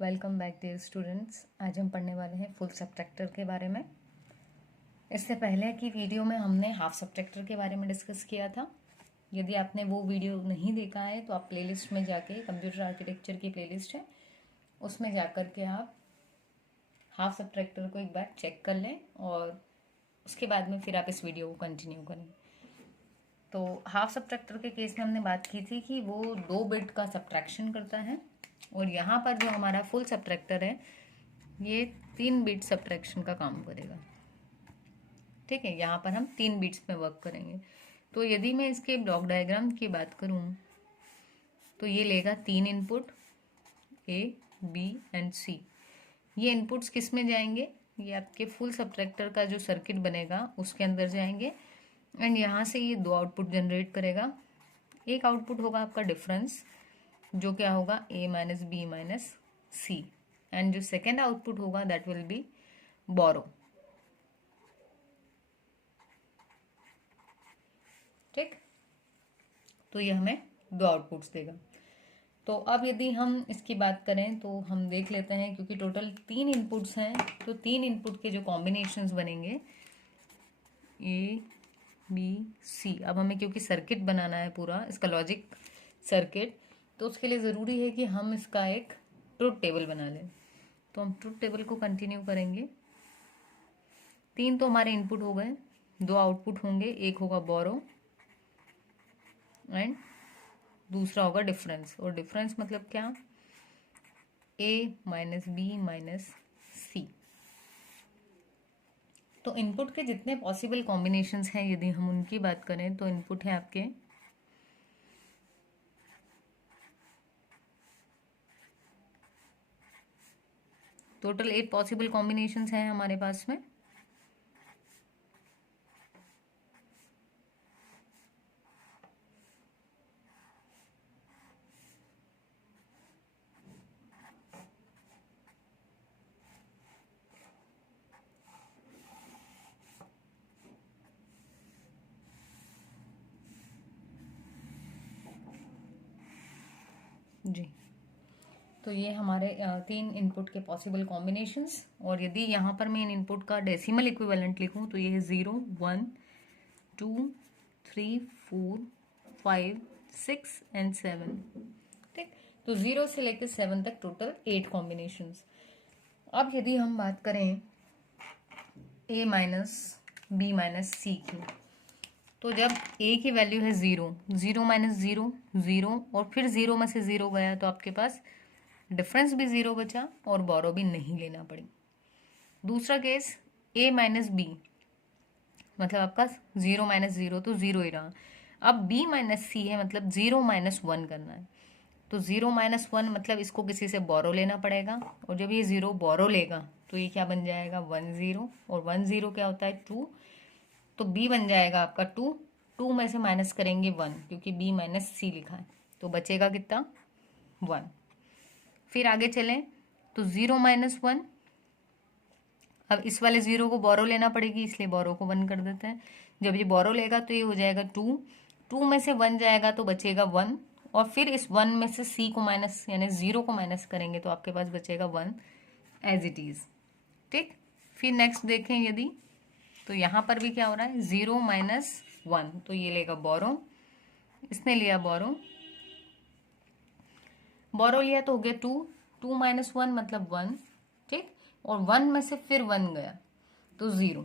Welcome back dear students. आज हम पढ़ने वाले हैं फुल सबट्रैक्टर के बारे में। इससे पहले की वीडियो में हमने हाफ सबट्रैक्टर के बारे में डिस्कस किया था। यदि आपने वो वीडियो नहीं देखा है तो आप प्लेलिस्ट में जाके, कंप्यूटर आर्किटेक्चर की प्लेलिस्ट है उसमें जाकर के आप हाफ सबट्रैक्टर को एक बार चेक कर लें और उसके बाद में फिर आप इस वीडियो को कंटिन्यू करें। तो हाफ सबट्रैक्टर के केस में हमने बात की थी कि वो 2 बिट का सबट्रैक्शन करता है और यहाँ पर जो हमारा फुल सबट्रैक्टर है ये 3 बिट सबट्रैक्शन का काम करेगा। ठीक है, यहाँ पर हम 3 बिट्स में वर्क करेंगे। तो यदि मैं इसके ब्लॉक डायग्राम की बात करूँ तो ये लेगा 3 input A, B and C। ये इनपुट्स किस में जाएंगे? ये आपके फुल सबट्रैक्टर का जो सर्किट बनेगा उसके अंदर जाएंगे एंड यहाँ से ये 2 आउटपुट जनरेट करेगा। एक आउटपुट होगा आपका डिफरेंस जो क्या होगा A minus B minus C and जो सेकेंड आउटपुट होगा दैट विल बी बोरो। ठीक, तो ये हमें 2 आउटपुट्स देगा। तो अब यदि हम इसकी बात करें तो हम देख लेते हैं, क्योंकि टोटल 3 इनपुट्स हैं तो 3 इनपुट के जो कॉम्बिनेशंस बनेंगे A B C। अब हमें क्योंकि सर्किट बनाना है पूरा इसका लॉजिक सर्किट, तो उसके लिए ज़रूरी है कि हम इसका एक ट्रुथ टेबल बना लें। तो हम ट्रुथ टेबल को कंटिन्यू करेंगे। 3 तो हमारे इनपुट हो गए, 2 आउटपुट होंगे, एक होगा बोरो एंड दूसरा होगा डिफरेंस। और डिफरेंस मतलब क्या? A minus B minus C। तो इनपुट के जितने पॉसिबल कॉम्बिनेशंस हैं यदि हम उनकी बात करें तो इनपुट है आपके टोटल 8 पॉसिबल कॉम्बिनेशंस हैं हमारे पास में। जी, तो ये हमारे 3 इनपुट के पॉसिबल कॉम्बिनेशंस। और यदि यहाँ पर मैं इन इनपुट का डेसिमल इक्विवेलेंट लिखूँ तो ये है 0 1 2 3 4 5 6 एंड 7। ठीक, तो 0 से लेकर 7 तक टोटल 8 कॉम्बिनेशंस। अब यदि हम बात करें A minus B minus C की, तो जब A की वैल्यू है 0, 0 माइनस 0 0 और फिर 0 में से 0 गया तो आपके पास डिफरेंस भी 0 बचा और बोरो भी नहीं लेना पड़ी। दूसरा केस A माइनस B, मतलब आपका 0 माइनस 0 तो 0 ही रहा। अब B माइनस C है, मतलब 0 माइनस 1 करना है। तो 0 माइनस 1 मतलब इसको किसी से बोरो लेना पड़ेगा और जब ये 0 बोरो लेगा तो ये क्या बन जाएगा 1 0 और 1 0 क्या होता है 2। तो B बन जाएगा आपका 2, 2 में से माइनस करेंगे 1 क्योंकि B माइनस C लिखा है तो बचेगा कितना 1। फिर आगे चलें तो 0 माइनस 1, अब इस वाले 0 को बोरो लेना पड़ेगी इसलिए बोरो को 1 कर देते हैं। जब ये बोरो लेगा तो ये हो जाएगा 2, 2 में से 1 जाएगा तो बचेगा 1 और फिर इस 1 में से C को माइनस यानी 0 को माइनस करेंगे तो आपके पास बचेगा 1 एज इट इज़। ठीक, फिर नेक्स्ट देखें यदि, तो यहाँ पर भी क्या हो रहा है 0 माइनस 1, तो ये लेगा बोरो, इसने लिया बोरो, बोरो लिया तो हो गया 2, 2 माइनस 1 मतलब 1। ठीक, और 1 में से फिर 1 गया तो 0।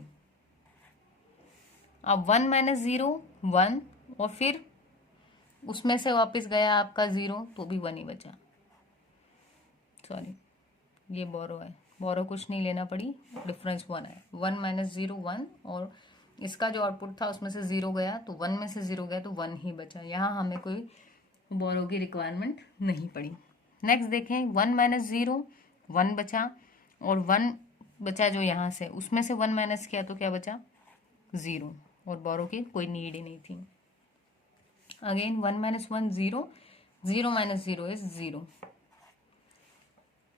अब 1 माइनस 0 1 और फिर उसमें से वापस गया आपका 0 तो भी 1 ही बचा। सॉरी, ये बोरो है, बोरो कुछ नहीं लेना पड़ी, डिफरेंस 1 है। 1 माइनस 0 1 और इसका जो आउटपुट था उसमें से 0 गया तो 1 में से 0 गया तो 1 ही बचा। यहाँ हमें कोई बोरो की रिक्वायरमेंट नहीं पड़ी। नेक्स्ट देखें 1 माइनस 0 1 बचा और 1 बचा जो यहाँ से उसमें से 1 माइनस किया तो क्या बचा 0 और बोरो की कोई नीड ही नहीं थी। Again 1 minus 1 0, 0 minus 0 is 0।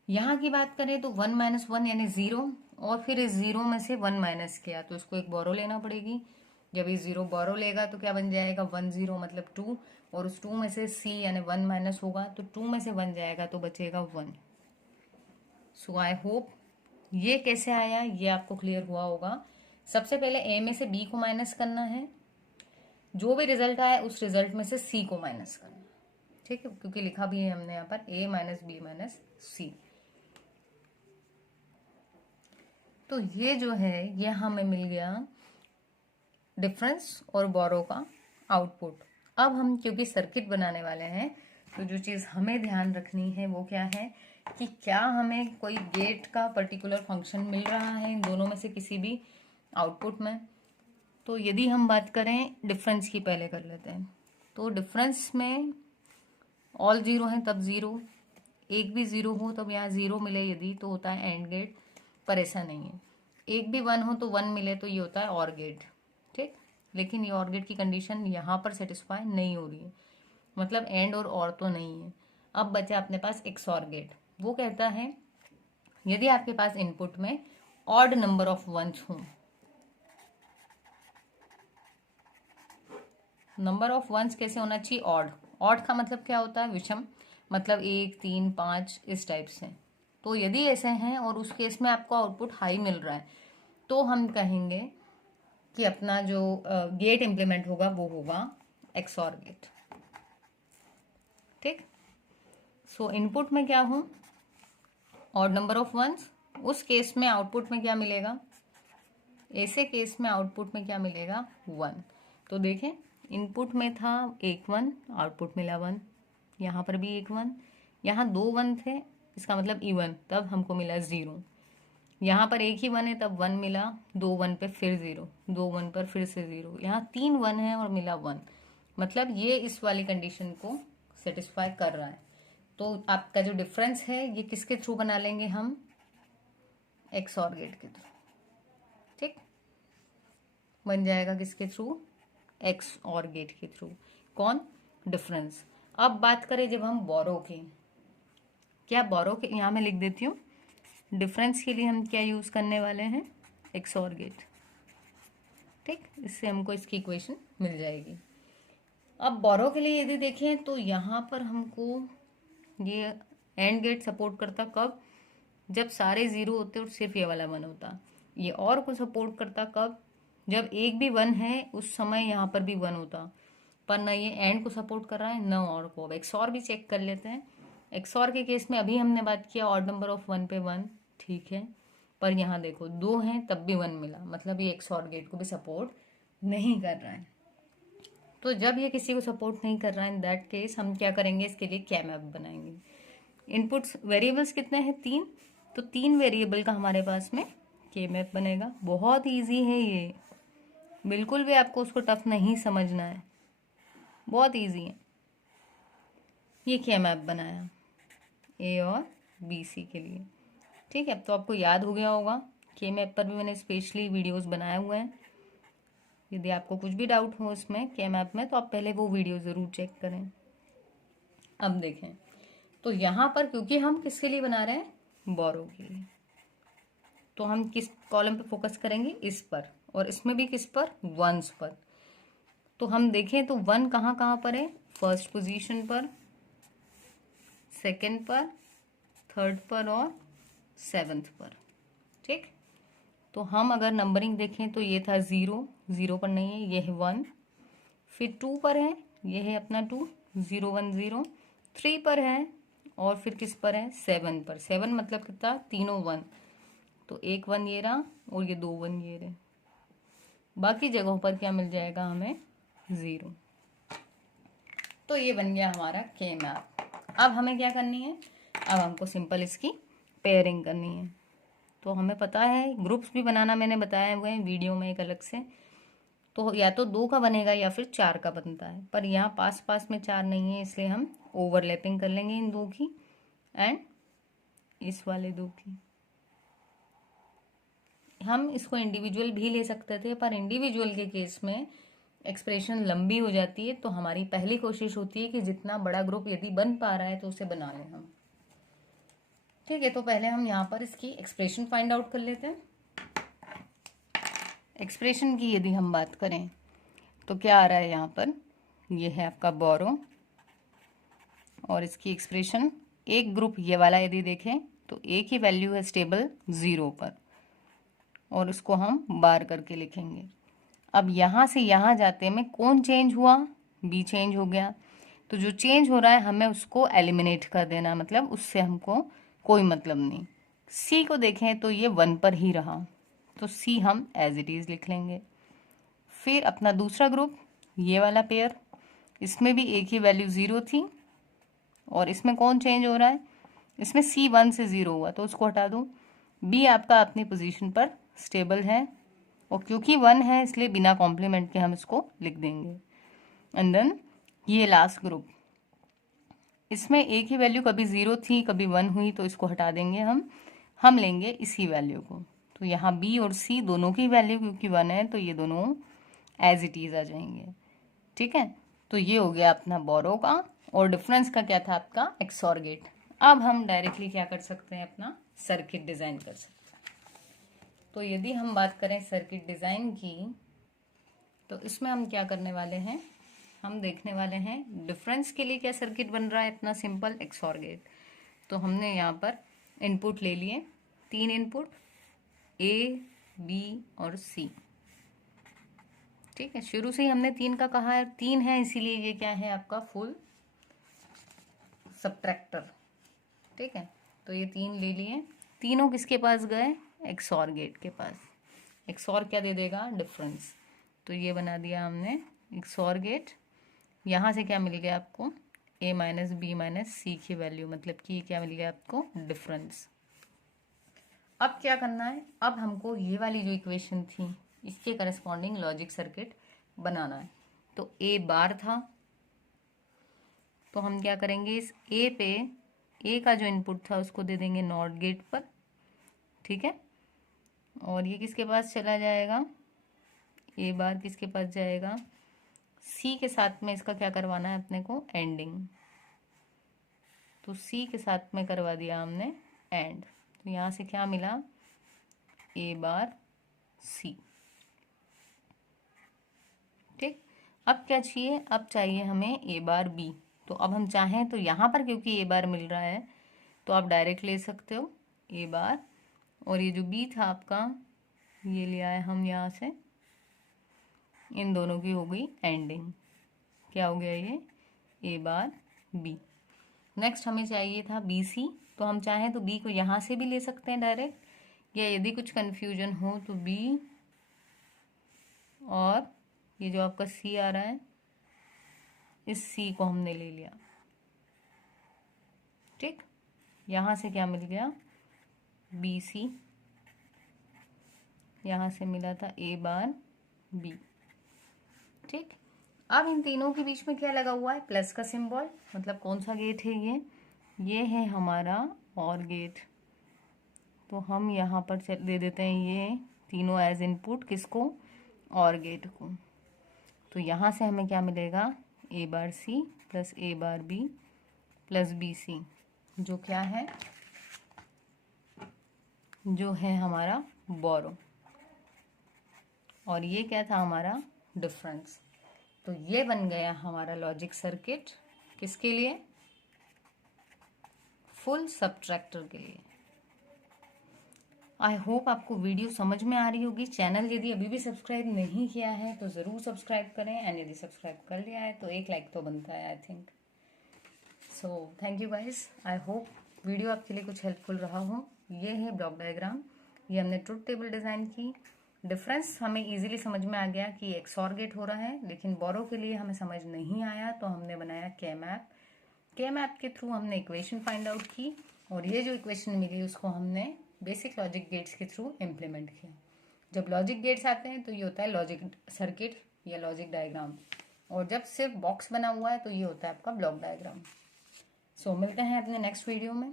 यहाँ की बात करें तो 1 माइनस 1 यानी 0 और फिर इस 0 में से 1 माइनस किया तो इसको एक बोरो लेना पड़ेगी। जब ये 0 बोरो लेगा तो क्या बन जाएगा 1 0 मतलब 2 और उस 2 में से C यानी 1 माइनस होगा तो 2 में से 1 जाएगा तो बचेगा 1। सो आई होप ये कैसे आया ये आपको क्लियर हुआ होगा। सबसे पहले ए में से बी को माइनस करना है, जो भी रिजल्ट आया उस रिजल्ट में से सी को माइनस करना है, ठीक है, क्योंकि लिखा भी है हमने यहाँ पर ए माइनस बी माइनस सी। तो ये जो है ये हमें मिल गया डिफरेंस और बोरो का आउटपुट। अब हम क्योंकि सर्किट बनाने वाले हैं तो जो चीज़ हमें ध्यान रखनी है वो क्या है कि क्या हमें कोई गेट का पर्टिकुलर फंक्शन मिल रहा है इन दोनों में से किसी भी आउटपुट में। तो यदि हम बात करें डिफरेंस की, पहले कर लेते हैं। तो डिफरेंस में ऑल ज़ीरो हैं तब ज़ीरो, एक भी ज़ीरो हो तब यहाँ ज़ीरो मिले यदि तो होता है एंड गेट, पर ऐसा नहीं है। एक भी वन हो तो वन मिले तो ये होता है और गेट, ठीक। लेकिन ये और गेट की कंडीशन यहाँ पर सेटिस्फाई नहीं हो रही है, मतलब एंड और तो नहीं है। अब बचा अपने पास XOR गेट। वो कहता है यदि आपके पास इनपुट में ऑड नंबर ऑफ वंस हो, नंबर ऑफ वंस कैसे होना चाहिए, ऑड। ऑड का मतलब क्या होता है, विषम, मतलब 1 3 5 इस टाइप से। तो यदि ऐसे हैं और उस केस में आपको आउटपुट हाई मिल रहा है तो हम कहेंगे कि अपना जो गेट इम्प्लीमेंट होगा वो होगा XOR गेट, ठीक। सो इनपुट में क्या हो, ऑड नंबर ऑफ वंस, उस केस में आउटपुट में क्या मिलेगा, ऐसे केस में आउटपुट में क्या मिलेगा, 1। तो देखें इनपुट में था एक 1, आउटपुट मिला 1, यहाँ पर भी एक 1, यहाँ 2 1 थे, इसका मतलब इवन, तब हमको मिला 0। यहाँ पर एक ही 1 है तब 1 मिला, 2 1 पे फिर 0, 2 1 पर फिर से 0, यहाँ 3 1 है और मिला 1, मतलब ये इस वाली कंडीशन को सेटिस्फाई कर रहा है। तो आपका जो डिफरेंस है ये किसके थ्रू बना लेंगे हम, XOR गेट के थ्रू, ठीक। बन जाएगा किसके थ्रू, XOR गेट के थ्रू, कौन, डिफरेंस। अब बात करें जब हम बोरो की, क्या बोरो के, यहाँ मैं लिख देती हूँ, डिफरेंस के लिए हम क्या यूज करने वाले हैं, XOR गेट, ठीक। इससे हमको इसकी इक्वेशन मिल जाएगी। अब बोरो के लिए यदि देखें तो यहाँ पर हमको ये एंड गेट सपोर्ट करता कब, जब सारे जीरो होते और सिर्फ ये वाला 1 होता। ये और को सपोर्ट करता कब, जब एक भी 1 है उस समय यहाँ पर भी 1 होता, पर ना ये एंड को सपोर्ट कर रहा है ना और को। अब XOR भी चेक कर लेते हैं। XOR के केस में अभी हमने बात किया ऑड नंबर ऑफ 1 पे 1, ठीक है, पर यहाँ देखो 2 हैं तब भी 1 मिला, मतलब ये XOR गेट को भी सपोर्ट नहीं कर रहा है। तो जब ये किसी को सपोर्ट नहीं कर रहा है इन दैट केस हम क्या करेंगे, इसके लिए क्या मैप बनाएंगे। इनपुट्स वेरिएबल्स कितने हैं, 3, तो 3 वेरिएबल का हमारे पास में के मैप बनेगा। बहुत इजी है ये, बिल्कुल भी आपको उसको टफ नहीं समझना है, बहुत इजी है। ये के मैप बनाया A और BC के लिए, ठीक है। अब तो आपको याद हो गया होगा, के मैप पर भी मैंने स्पेशली वीडियोस बनाए हुए हैं। यदि आपको कुछ भी डाउट हो इसमें के मैप में तो आप पहले वो वीडियो ज़रूर चेक करें। अब देखें तो यहाँ पर क्योंकि हम किसके लिए बना रहे हैं, बोरो के लिए, तो हम किस कॉलम पे फोकस करेंगे, इस पर, और इसमें भी किस पर, वंस पर। तो हम देखें तो 1 कहाँ कहाँ पर है, फर्स्ट पोजीशन पर, सेकंड पर, थर्ड पर और 7th पर, ठीक। तो हम अगर नंबरिंग देखें तो ये था 0, 0 पर नहीं है, ये है 1, फिर 2 पर है, ये है अपना 2, 0 1 0, 3 पर है और फिर किस पर है, 7 पर। 7 मतलब कितना, तीनों 1, तो एक 1 ये रहा और ये 2 1 ये रहे, बाकी जगहों पर क्या मिल जाएगा हमें, 0। तो ये बन गया हमारा के मैप। अब हमें क्या करनी है, अब हमको सिंपल इसकी पेयरिंग करनी है। तो हमें पता है ग्रुप्स भी बनाना मैंने बताए हुए हैं वीडियो में एक अलग से, तो या तो 2 का बनेगा या फिर 4 का बनता है, पर यहाँ पास पास में 4 नहीं है इसलिए हम ओवरलैपिंग कर लेंगे इन 2 की एंड इस वाले 2 की। हम इसको इंडिविजुअल भी ले सकते थे, पर इंडिविजुअल के केस में एक्सप्रेशन लंबी हो जाती है, तो हमारी पहली कोशिश होती है कि जितना बड़ा ग्रुप यदि बन पा रहा है तो उसे बना लें हम, ठीक है। तो पहले हम यहाँ पर इसकी एक्सप्रेशन फाइंड आउट कर लेते हैं। एक्सप्रेशन की यदि हम बात करें तो क्या आ रहा है यहाँ पर, ये है आपका बोरो और इसकी एक्सप्रेशन, एक ग्रुप ये वाला यदि देखें तो ए की वैल्यू है स्टेबल 0 पर, और उसको हम बार करके लिखेंगे। अब यहाँ से यहाँ जाते में कौन चेंज हुआ, बी चेंज हो गया। तो जो चेंज हो रहा है हमें उसको एलिमिनेट कर देना, मतलब उससे हमको कोई मतलब नहीं। सी को देखें तो ये 1 पर ही रहा, तो सी हम एज इट इज़ लिख लेंगे। फिर अपना दूसरा ग्रुप, ये वाला पेयर, इसमें भी ए की वैल्यू 0 थी, और इसमें कौन चेंज हो रहा है, इसमें सी 1 से 0 हुआ, तो उसको हटा दूँ। बी आपका अपनी पोजीशन पर स्टेबल है, और क्योंकि 1 है इसलिए बिना कॉम्प्लीमेंट के हम इसको लिख देंगे। एंड देन ये लास्ट ग्रुप, इसमें ए की वैल्यू कभी 0 थी कभी 1 हुई, तो इसको हटा देंगे हम लेंगे इसी वैल्यू को। तो यहाँ बी और सी दोनों की वैल्यू क्योंकि 1 है तो ये दोनों एज इट इज़ आ जाएंगे। ठीक है, तो ये हो गया अपना बोरो का, और डिफरेंस का क्या था आपका एक्सॉर गेट। अब हम डायरेक्टली क्या कर सकते हैं, अपना सर्किट डिज़ाइन कर सकते हैं। तो यदि हम बात करें सर्किट डिज़ाइन की, तो इसमें हम क्या करने वाले हैं, हम देखने वाले हैं डिफरेंस के लिए क्या सर्किट बन रहा है, इतना सिंपल एक्सॉर गेट। तो हमने यहाँ पर इनपुट ले लिए, 3 इनपुट ए, बी और सी। ठीक है, शुरू से ही हमने 3 का कहा है, 3 है इसीलिए ये क्या है आपका फुल सबट्रैक्टर। ठीक है, तो ये 3 ले लिए, तीनों किसके पास गए, एक्सॉर गेट के पास। एक्सॉर क्या दे देगा, डिफरेंस। तो ये बना दिया हमने एक्सॉर गेट। यहाँ से क्या मिल गया आपको, a माइनस बी माइनस सी की वैल्यू, मतलब कि क्या मिल गया आपको, डिफरेंस। अब क्या करना है, अब हमको ये वाली जो इक्वेशन थी इसके करस्पॉन्डिंग लॉजिक सर्किट बनाना है। तो a बार था, तो हम क्या करेंगे, इस a पे a का जो इनपुट था उसको दे देंगे नॉट गेट पर। ठीक है, और ये किसके पास चला जाएगा, a बार किसके पास जाएगा, सी के साथ में इसका क्या करवाना है अपने को, एंडिंग। तो सी के साथ में करवा दिया हमने एंड, तो यहाँ से क्या मिला, ए बार सी। ठीक, अब क्या चाहिए, अब चाहिए हमें ए बार बी। तो अब हम चाहें तो यहाँ पर क्योंकि ए बार मिल रहा है तो आप डायरेक्ट ले सकते हो ए बार, और ये जो बी था आपका ये लिया है हम यहाँ से, इन दोनों की हो गई एंडिंग, क्या हो गया ये, ए बार बी। नेक्स्ट हमें चाहिए था बी सी, तो हम चाहें तो बी को यहाँ से भी ले सकते हैं डायरेक्ट, या यदि कुछ कन्फ्यूजन हो तो बी और ये जो आपका सी आ रहा है इस सी को हमने ले लिया। ठीक, यहाँ से क्या मिल गया, बी सी, यहाँ से मिला था ए बार बी। ठीक, अब इन तीनों के बीच में क्या लगा हुआ है, प्लस का सिंबल, मतलब कौन सा गेट है ये है हमारा और गेट। तो हम यहाँ पर दे देते हैं ये तीनों एज इनपुट, किसको, और गेट को। तो यहाँ से हमें क्या मिलेगा, ए बार सी प्लस ए बार बी प्लस बी सी, जो क्या है, जो है हमारा बोरो, और ये क्या था हमारा डिफरेंस। तो ये बन गया हमारा लॉजिक सर्किट, किसके लिए, फुल सबट्रैक्टर के लिए। आई होप आपको वीडियो समझ में आ रही होगी। चैनल यदि अभी भी सब्सक्राइब नहीं किया है तो ज़रूर सब्सक्राइब करें, एंड यदि सब्सक्राइब कर लिया है तो एक लाइक तो बनता है I think. So thank you guys, I hope video आपके लिए कुछ हेल्पफुल रहा हो। ये है ब्लॉक डायग्राम, ये हमने ट्रुथ टेबल डिज़ाइन की। डिफरेंस हमें इजीली समझ में आ गया कि एक्सॉर गेट हो रहा है, लेकिन बोरो के लिए हमें समझ नहीं आया तो हमने बनाया के मैप। के मैप के थ्रू हमने इक्वेशन फाइंड आउट की, और ये जो इक्वेशन मिली उसको हमने बेसिक लॉजिक गेट्स के थ्रू इम्प्लीमेंट किया। जब लॉजिक गेट्स आते हैं तो ये होता है लॉजिक सर्किट या लॉजिक डायग्राम, और जब सिर्फ बॉक्स बना हुआ है तो ये होता है आपका ब्लॉक डायग्राम। सो मिलते हैं अपने नेक्स्ट वीडियो में।